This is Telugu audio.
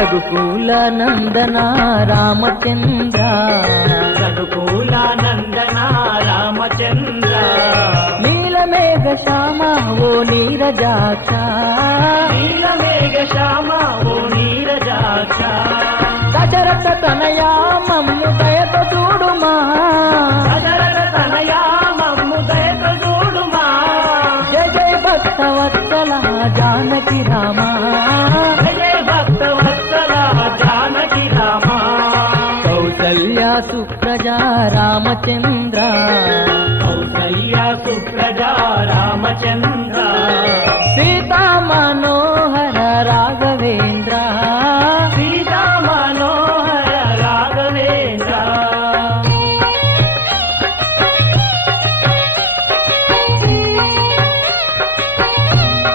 రఘుకుల నందన రామచంద్ర రఘుకుల నందన రామచంద్ర నీలమేఘ శ్యామ ఓ నీరజాక్ష నీలమేఘ శ్యామ ఓ నీరజాక్ష దశరథ తనయా మమ్ము దయతో చూడుమా దశరథ తనయా మమ్ము దయతో చూడుమా జయ జయ భక్తవత్సల జానకి రామ జయ భక్తవత్సల జానకి రామ కౌసల్య సుప్రజా రామచంద్ర కౌసల్య సుప్రజా రామచంద్ర